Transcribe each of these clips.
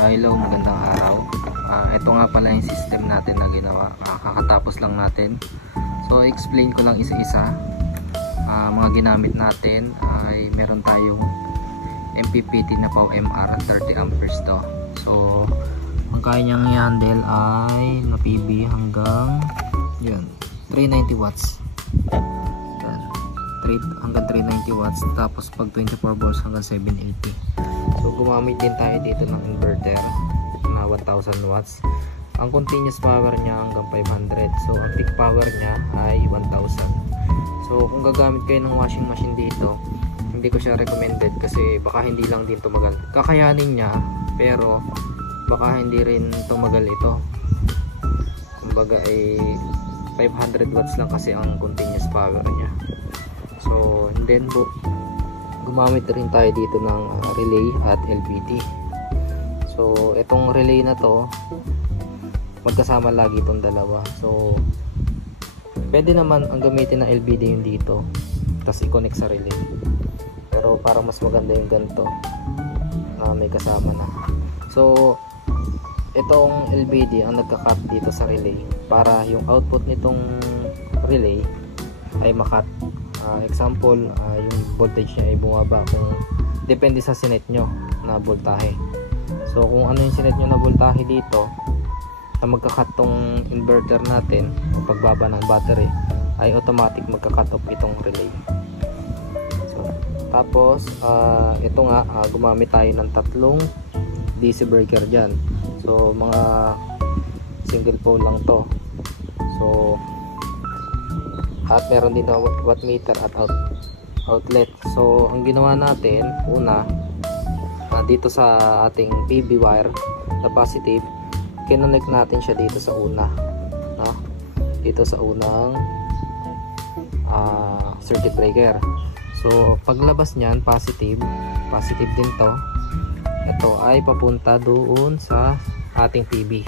Hello, magandang araw. Ito nga pala yung system natin na ginawa. Kakatapos lang natin. So explain ko lang isa-isa. Mga ginamit natin ay meron tayong MPPT na PowerMR 30 amperes to. So ang kaya niyang i-handle ay na PB hanggang yun, 390 watts. Hanggang 390 watts, tapos pag 24 volts hanggang 780. So gumamit din tayo dito ng inverter na 1000 watts. Ang continuous power niya hanggang 500. So ang peak power niya ay 1000. So kung gagamit kayo ng washing machine dito, hindi ko siya recommended kasi baka hindi lang din tumagal. Kakayanin niya pero baka hindi rin tumagal ito. Kumbaga ay 500 watts lang kasi ang continuous power niya. So and then gumamit rin tayo dito ng relay at LVD. So itong relay na to magkasama lagi itong dalawa. So pwede naman ang gamitin ng LVD yung dito tapos i-connect sa relay, pero para mas maganda yung ganito na may kasama na. So itong LVD ang nagka-cut dito sa relay para yung output nitong relay ay makat. Example, yung voltage niya ay bumaba kung depende sa sinet nyo na voltahe. So kung ano yung sinet nyo na voltahe dito na magka-cut tong inverter natin, pagbaba ng battery ay automatic magka-cut off itong relay. So tapos ito nga, gumamit tayo ng tatlong DC breaker dyan. So mga single pole lang to. So at meron din na wattmeter at outlet. So ang ginawa natin una, dito sa ating PB wire na positive, kinonect natin siya dito sa una, dito sa unang circuit breaker. So paglabas niyan positive din to. Ito ay papunta doon sa ating PB.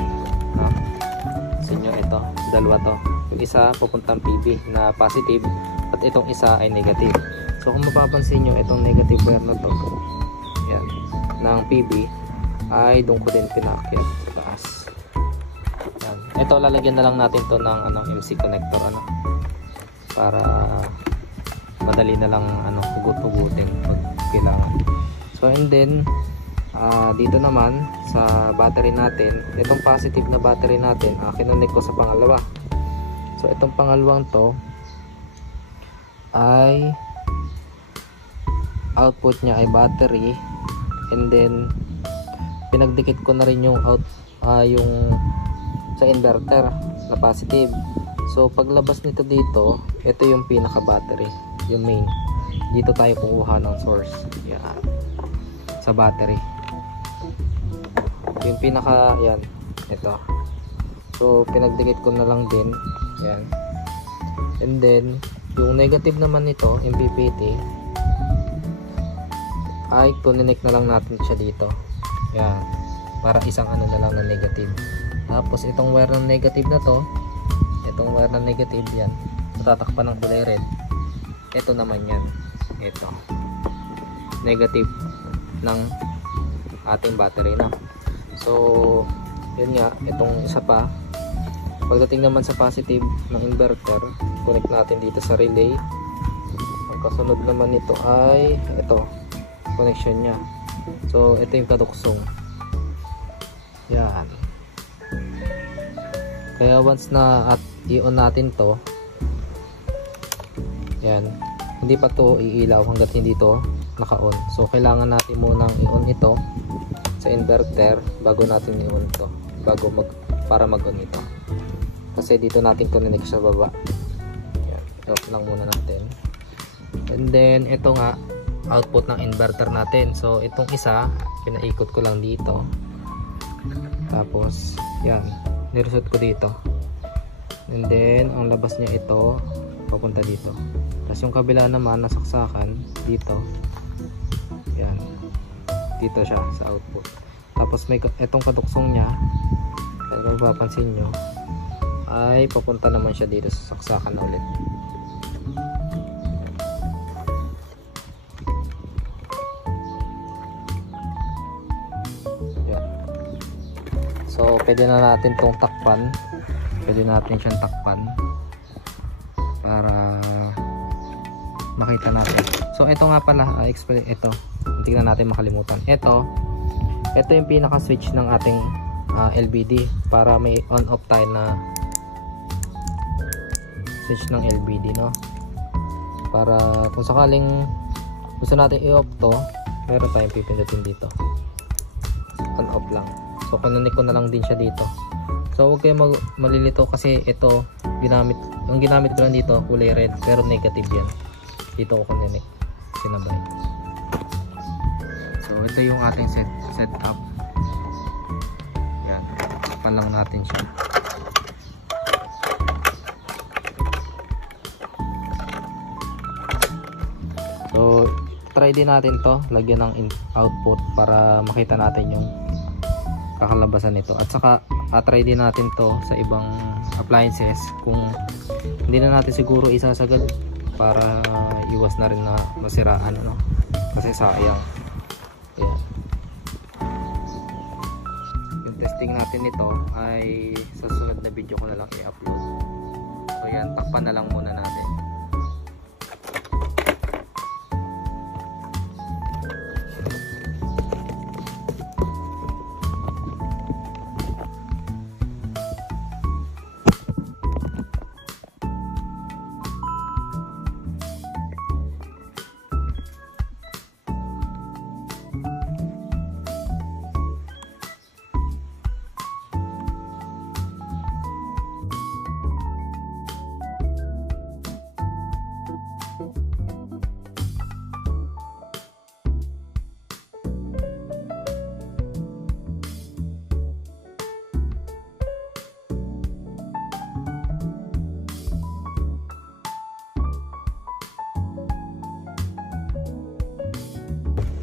So ito, dalawa to. Yung isa papuntang PB na positive at itong isa ay negative. So kung mapapansin nyo, itong negative wire na to, yan, ng PB ay doon ko din pinakyat sa taas. Yan. Ito lalagyan na lang natin to ng MC connector para madali na lang hugot-hugutin pag kailangan. So and then dito naman sa battery natin, itong positive na battery natin, kinonect ko sa pangalawa. So itong pangalawang to ay output niya ay battery, and then pinagdikit ko na rin yung yung sa inverter na positive. So paglabas nito dito, ito yung pinaka battery, yung main. Dito tayo kukuha ng source. Yan. Sa battery. Yung pinaka, yan, ito. So pinagdikit ko na lang din. Yan. And then yung negative naman nito, MPPT, ay connect na lang natin siya dito. Yan. Para isang na lang na negative. Tapos itong wire ng negative na to, itong wire ng negative yan, natatakpan ng kulay red. Ito naman yan. Ito. Negative ng ating battery na. So yun nga, itong isa pa. Pagdating naman sa positive ng inverter, connect natin dito sa relay. Ang kasunod naman nito ay ito, connection nya. So ito yung kaduksong. Yan. Kaya once na i-on natin to, yan, hindi pa to iilaw hanggat hindi to naka-on. So kailangan natin munang i-on ito sa inverter bago natin i-on to, para mag-on ito. Kasi dito natin connect sa baba. Yan, off lang muna natin. And then ito nga output ng inverter natin. So itong isa pinaikot ko lang dito. Tapos yan, niresot ko dito. And then ang labas niya ito papunta dito. Tapos yung kabila naman nasaksakan dito. Yan. Dito siya sa output. Tapos may itong katuksong niya. Kung mapapansin nyo, ay papunta naman siya dito sa saksakan na ulit. Yan. So pwede na natin tong takpan. Pwede natin siyang takpan para makita natin. So ito nga pala, explain ito. Hindi na natin makalimutan. Ito yung pinaka switch ng ating LBD para may on off tayo na switch ng LBD, no? Para kung sakaling gusto natin i-off to, meron tayong pipindutin dito. On off lang. So kununik ko na lang din siya dito. So huwag kayo malilito kasi ito yung ginamit ko lang dito kulay red pero negative yan. Dito ko kununik sinabay. So ito yung ating setup. Yan. Takpan lang natin siya. So try din natin to, lagyan ng output para makita natin yung kakalabasan nito. At saka try din natin to sa ibang appliances kung hindi na natin siguro isasagad para iwas na rin na masiraan, ano, kasi sayang. Ayan. Yung testing natin nito ay sa susunod na video ko na lang i-upload. So yan, takpan na lang muna natin.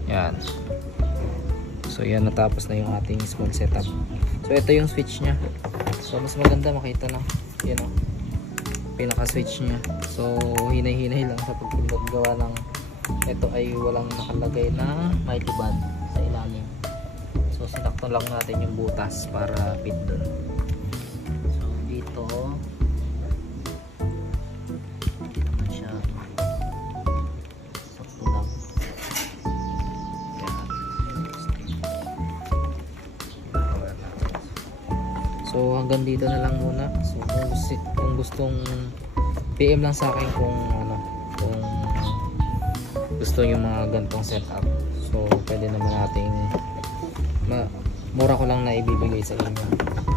Yan. So yan, natapos na yung ating small setup. So ito yung switch nya. So mas maganda makita na. Yan o. Pinaka switch nya. So hinay-hinay lang sa pagpindot gawa ng ito ay walang nakalagay na mighty band sa ilalim. So sinakto lang natin yung butas para fit dun. So dito hindi naman siya sakto lang. So hanggang dito na lang muna. So kung gustong PM lang sa akin kung gusto yung mga gantong setup. So pwede naman nating mura ko lang na ibibigay sa inyo.